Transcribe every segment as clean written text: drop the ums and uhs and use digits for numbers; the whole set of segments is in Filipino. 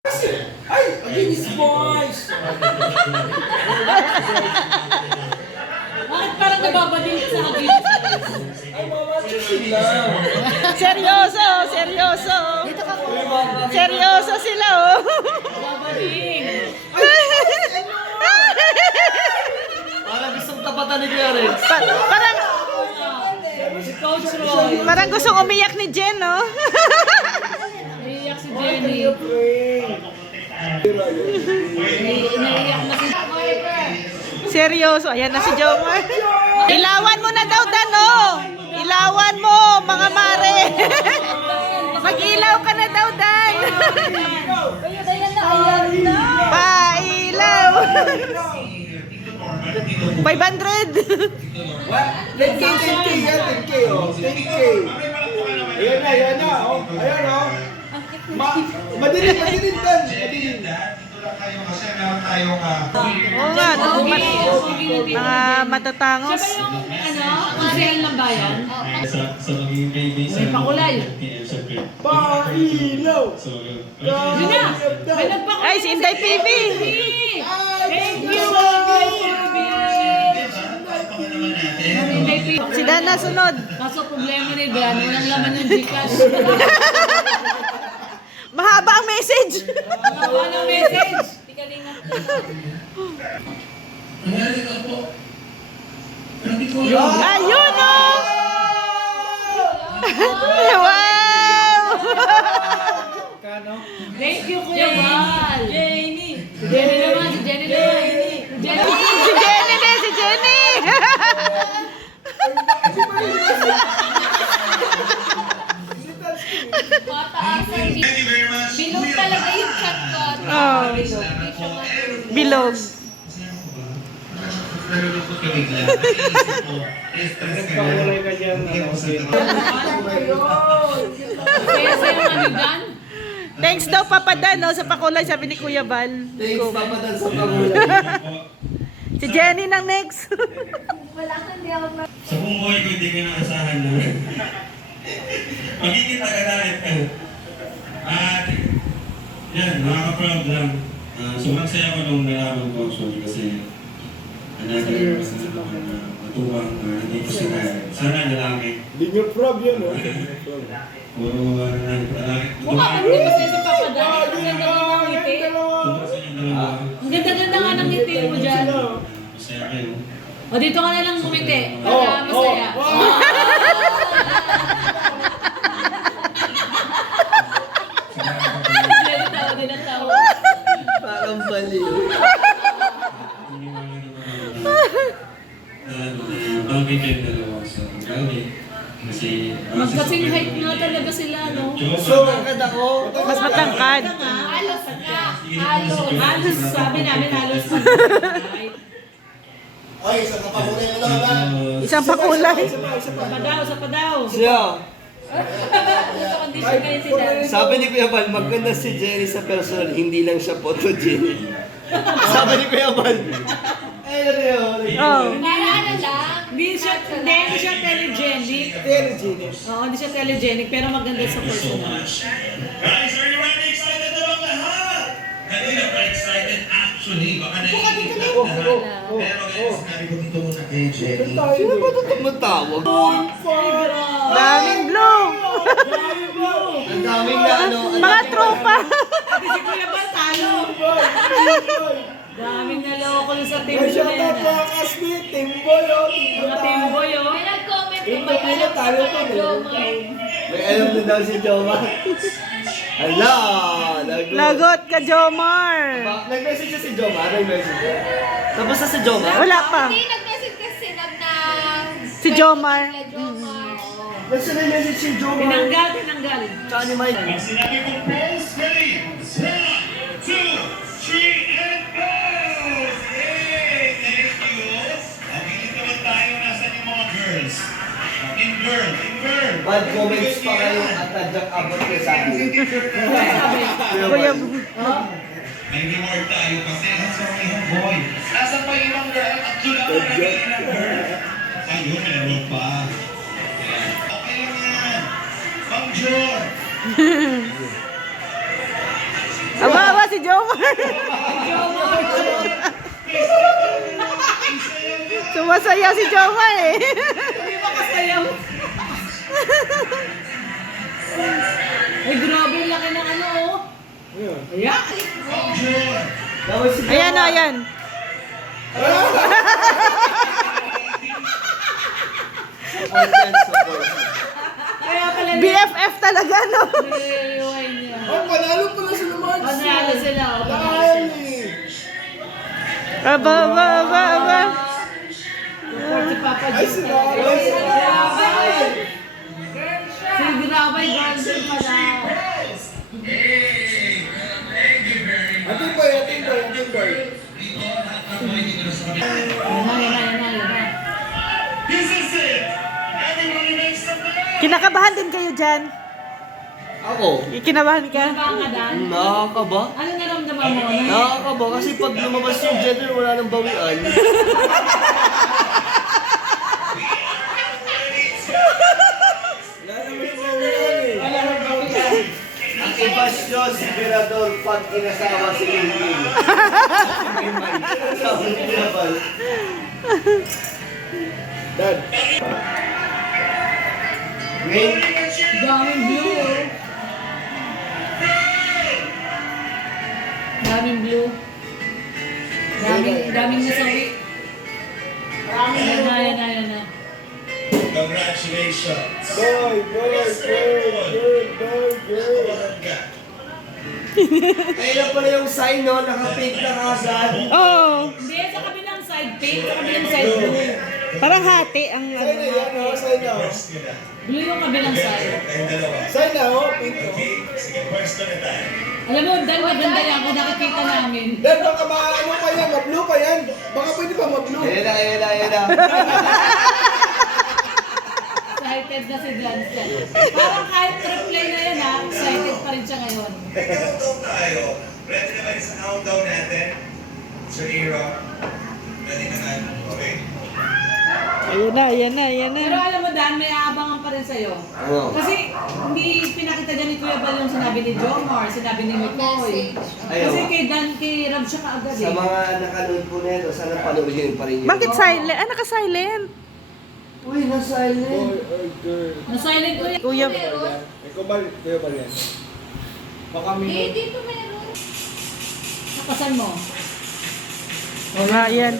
Ay, Aginis Boys! Bakit parang nababalik sa Aginis? Ay, mamacho sila. Seryoso, seryoso. Seryoso sila, oh. Babalik. Parang gustong tapatan ni Kuya Rex. Parang, Si Coach Roy. parang gustong umiyak ni Jen, no? Naiiyak si Jenny. Naiiyak na si Seryoso. Ayan na si Jomar. Ilawan mo na daw, Dano. Ilawan mo, mga mare. Mag-ilaw ka na daw, Dan. Pailaw. 500. What? 10K, 10K yan, 10K, oh. 10K. Ayan na, oh. Ayan, oh. Madilim, madilim, Dan. Madilim. Oo nga, no? Mga matatangos. Siya ba yung, konsehal ng bayan? May pakulay. Pailaw. Yun na! May nagpakulay. Ay, si Inday PV. Thank you! Si Dana sunod. Kaso problema ni Dan, walang laman yung Gcash. Mahaba ang message. Gawa ng message. Ayun, oh! Wow! Thank you, Kuya Val. Jenny. Si Jenny naman, si Jenny naman. Jenny. Si Jenny din, si Jenny! Bilog talaga yung chat ko. Oh, bilog. Kaya sa'yo kami, Dan. Thanks daw, Papa Dan, no, sa pakulay, sabi ni Kuya Bal. Thanks, Papa Dan, sa pangulay. Si Jenny ng next. Wala kang di ako Sa buong buhay ko, hindi ko naasahan na magiging taga-diet ka. At yan, nakaka-proud lang. Sobrang saya ko nung nalaman ko actually kasi another matuwang nandito si Kaya. Sana nalangin. Hindi nyo prob yun, oh. Puro nalangin. Mukha ka rin kasi sa Papa Dan. Ang ganda-ganda ng ngiti. Tungkol sa inyong dalawa. Ang ganda-ganda nga ng ngiti mo dyan. Masaya kayo. O, dito ka na lang kumiti. Para masaya. Din ang tawa. Parang baliw. Bagay kayong dalawa sa gabi. Kasi Magkasing height nga talaga sila, no? So, magkad ako. Mas matangkad. halos na. Halos, sabi namin halos. Oy, isang kapakulay mo lang ba? Isang pakulay. Sa padaw. Siya. Sa condition ngayon si Dan. Sabi ni Kuya Bal, maganda si Jenny sa personal, hindi lang siya photogenic. Sabi ni Kuya Bal. Eh, ano yun? Oh. Para ano lang. Hindi siya telegenic. Telegenic. Oo, hindi siya telegenic, pero maganda sa personal. guys, are you ready? Excited na bang lahat? Kanina pa excited actually. Baka naiingit lang lahat. Pero guys, sabi ko dito muna kay Jenny. Sino ba ito tumatawag? Daming blue. Ang daming na ano. Mga tropa. Sabi si Kuya Bal, talo. Daming naloko sa team Ay, shout nila. out mga kasmit. Timboy, oh. Mga teamboy, oh. May nag-comment ko Ito may pila alam tayo ko pa, pala eh. Jomar. May alam na daw si Joma. Hala! Lagot ka, Jomar. Nag-message siya si Joma. Nag-message siya. Tapos na si Joma. Wala pa. Hindi nag-message kasi ng Si Jomar. Jomar. Nasa nag-message si Joma. Tinanggal. Tsaka ni Mike. Pag sinabi kong pose, ready? 1, 2, 3, and pose! Yay! Thank you! Pagkilit naman tayo, nasan yung mga girls? Team girl, team girl! Bad comments pa kayo at tadyak abot kayo sa akin. Kuya, May reward tayo kasi sorry ha boy. Nasaan pa yung ibang girl? Tatlo lang ang naging ng girl. Ayun, meron pa. Ayan. Okay lang yan. Pang Jor. aba, Jomar. Sumasayaw si Jomar eh. Hindi ba kasayaw? Ay, grabe yung laki ng ano, oh. Ayun. Ayan. Dapat si Ayan o, ayan. Kaya pala BFF talaga, no? niliway niya. Oh, panalo pala sila Marks. Panalo sila, oh. Panalo Dahil sila. eh. Aba, aba, aba, aba. Support si Papa Ay, Jim. si Rabay. Si Grabay. Si Grabay, girlfriend pala. Ating boy, ating boy, ating boy. Yan na. This is it! Everybody makes some noise! Kinakabahan din kayo dyan. Ako? Kinabahan ka? Baka ka, Dan? Nakakaba? Ano naramdaman mo? Nakakaba kasi pag lumabas yung gender, wala nang bawian. Wala naman yung bawian eh. Ang ibasyon si Mirador pag inasawa si Lincoln. Inasawa si Mirador. Dad. Ngayon, Daming blue, oh. Daming blue. Daming nasawi. Yan na. Congratulations! Boy. kailan pala yung sign, no? Naka-pink na kagad. Oo. Hindi, sa kabilang side pink, sa kabilang side blue. Parang hati ang Sign na yan, oh. Sign na, oh. Blue yung kabilang side. Kayong dalawa. Sign na, oh. Pink, oh. Okay? Sige, pwesto na tayo. Alam mo, Dan, maganda yan kung nakikita namin. Dad, baka ano pa yan, ma-blue pa yan. Baka pwede pa ma-blue. Ayan na. Excited na si Dan dyan. Parang kahit replay na yan, ha? Excited pa rin siya ngayon. Countdown tayo. Ready na kayo sa countdown natin? Sir Ira, ready na nga. Okay. Ayan na. Pero alam mo, Dan, may aabangan pa rin sa'yo. Oo. Kasi hindi pinakita dyan ni Kuya Bal yung sinabi ni Jomar, sinabi ni McCoy. Ayaw. Kasi kay Dan, kay Rab siya kaagad Sa eh. mga nakanood po na ito, sana panoorin pa rin yun. Bakit silent? Ah, naka-silent. Uy, na-silent. Boy or girl. Na-silent ko yan. Kuya, Ikaw ba, kuya ba yan? Baka Eh, may... dito meron. Nakasan mo. ayan.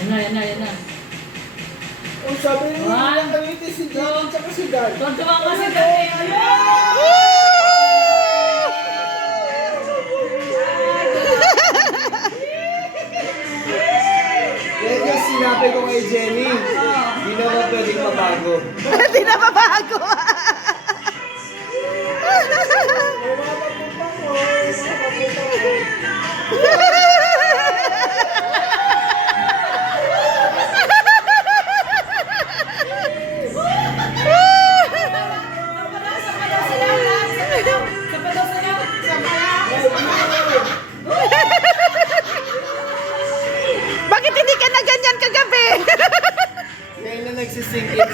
Yan na. Oh, sabi niya, One, lang kami si John, tsaka si Dan. Tuntuwa ka si Dan eh. Yan yung sinabi ko kay Jenny. Hindi naman pwedeng mabago. Hindi na mabago. Bakit hindi ka na ganyan kagabi? Ngayon na nagsisink in.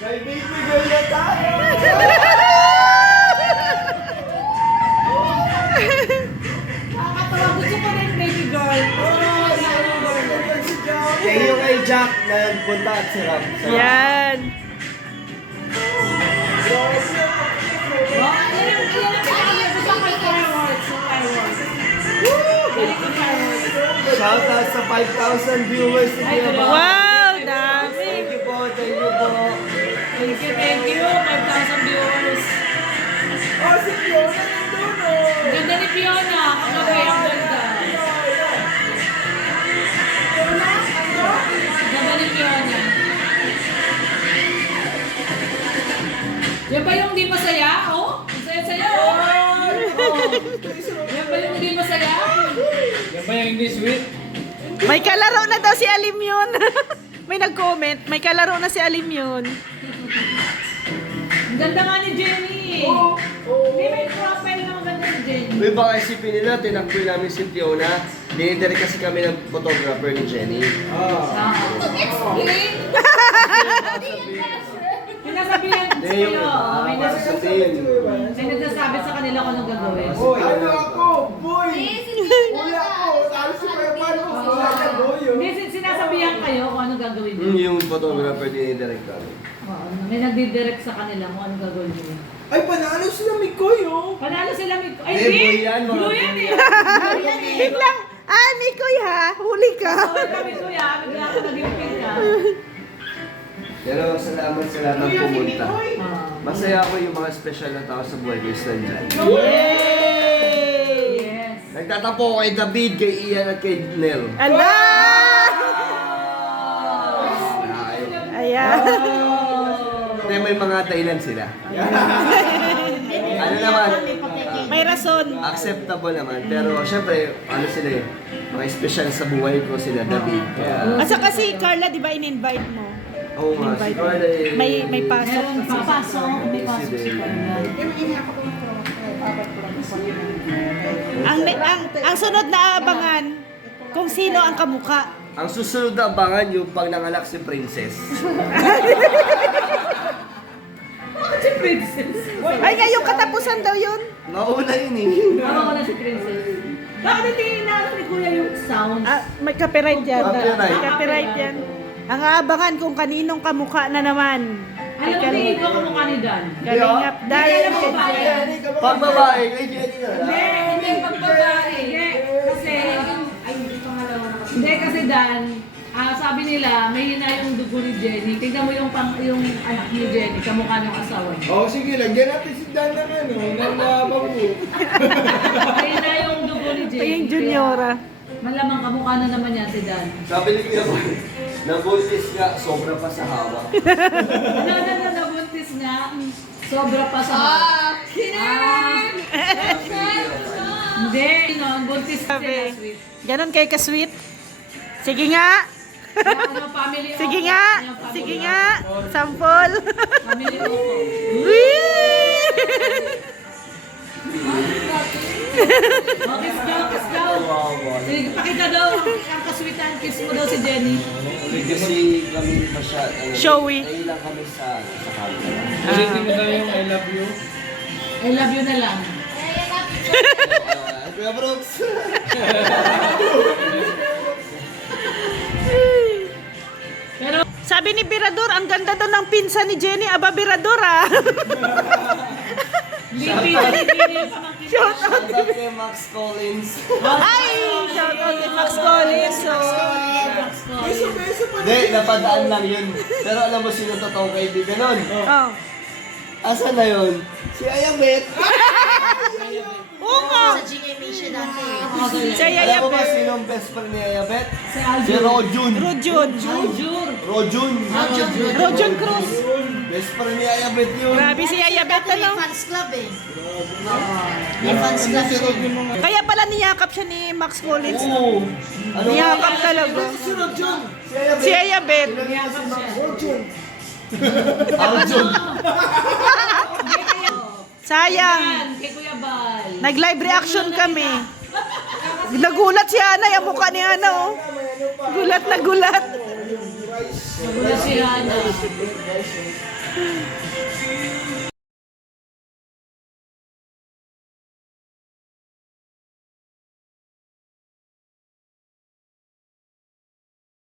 May baby girl na tayo! Nakakatawa. Gusto ko rin baby girl. Kaya yung kay Jack na nagpunta at sirap. Yan. Shout out sa 5,000 viewers si Kuya Bal. Wow, dami. Thank you po. Thank you. 5,000 viewers. Oh, si Fiona nandun, oh! Ganda ni Fiona. Kagabi ang ganda. Ganda ni Fiona. Yan ba yung di masaya? Oh, ang saya-saya. Oh. Yan ba yung di masaya? May kalaro na daw si Alim yun. May nag-comment, may kalaro na si Alim yun. Ang ganda nga ni Jenny. Hindi, may profile na maganda ni Jenny. Uy, baka isipin nila, tinakboy namin si Fiona. Dinidiri kasi kami ng photographer ni Jenny. Ah. Explain. Pinasabihan Hindi, yung sa'yo. May sabihin. nagsasabi sa anong gagawin. Boy, ano ako? Boy! Eh, si Tita Wala ako. Talo si Kuya Bal. Wala ka, boy. Hindi, sinasabihan kayo kung anong gagawin niyo. Yung photographer ni Direct kami. Oo, may nagdidirect sa kanila kung anong gagawin niyo. Ay, panalo sila Mikoy, oh. Panalo sila may... Ay, Eh, blue yan, mga Blue yan eh! Blue yan eh! Wait lang. Ah, Mikoy ha. Huli ka. Sorry kami kuya, bigla ako naging ka. Pero salamat sa lahat ng pumunta. Ah. Masaya ako yung mga special na tao sa buhay ko is nandyan. Yay! Yes. Nagtatapo ko kay David, kay Ian at kay Nel. Ala! Ayan. Hindi, may mga dahilan sila. Ano naman, May rason. acceptable naman. Pero syempre, ano sila eh, mga special sa buhay ko sila, David. Kaya, At saka si Carla, di ba in-invite mo? oo nga, si Carla eh, May pasok. Meron papasok, may pasok si Carla. Ang sunod na abangan, kung sino ang kamuka. ang susunod na abangan yung pag nanganak si Princess. Si Princess. Ay, ngayong katapusan daw yun. Mauna yun eh. Tama ko na si Princess. Bakit tingin na ni Kuya yung sound? Ah, may copyright yan. Copyright. May copyright yan. Ang aabangan kung kaninong kamuka na naman. Alam mo, tingin ko kamukha ni Dan. Kalingap dahil. Alam mo ba yan? Pag babae, kay Jenny na lang. Hindi pagbabae. Hindi kasi Dan, sabi nila, may hina yung dugo ni Jenny. Tignan mo yung anak ni Jenny, kamukha ng asawa niya. Oh, sige, lagyan natin si Dan ng ano, ng bangko. May hina yung dugo ni Ito Jenny. yung juniora. Malamang kamukha na naman yan si Dan. Sabi ni Kuya Boy, nabuntis nga, sobra pa sa hawak. Nabuntis nga. Sobra pa sa... Hindi, buntis si Sabi. Sweet. Ganon kay ka-sweet. Sige nga. Ano, family Sige Opo. nga. Yung family Sige Opo. nga. Sample. Family Opo. Whee! Oh, kiss daw. Sige, pakita daw ang kaswitan. Kiss mo daw si Jenny. Kasi kami Showy. lang kami sa camera. Ulitin mo daw yung I love you. I love you na lang. Kuya Brooks! Pero, Sabi ni Birador, ang ganda daw ng pinsa ni Jenny. Aba, Birador ah. hindi yung pamangkin. Shout out. Shout out kay Max Collins. Ay, shout out kay Max Collins. Beso pa Hindi, napadaan lang yun. Pero alam mo sino totoong kaibigan nun? Oh. Asan na yun? Si Ayabet. Oo nga. Siya Alam mo ba Yayabet. sino ang best friend ni Ayabet? Si Si Aljur. Rojun. Rojun. Aljur. Rojun. Rojun Cruz. Best friend ni Ayabet yun. Grabe si Yayabet ano. Fans club eh. May fans club siya. Kaya pala niyakap siya ni Max Collins. Oo. Ano Niyakap talaga. si Rojun. Si Yayabet. Niyakap siya. Rojun. Arjun. Sayang. Yan, kay Kuya Bal. Nag-live reaction kami. Nagulat si Ana, yung mukha ni Ana oh. Gulat na gulat. Nagulat si Hana.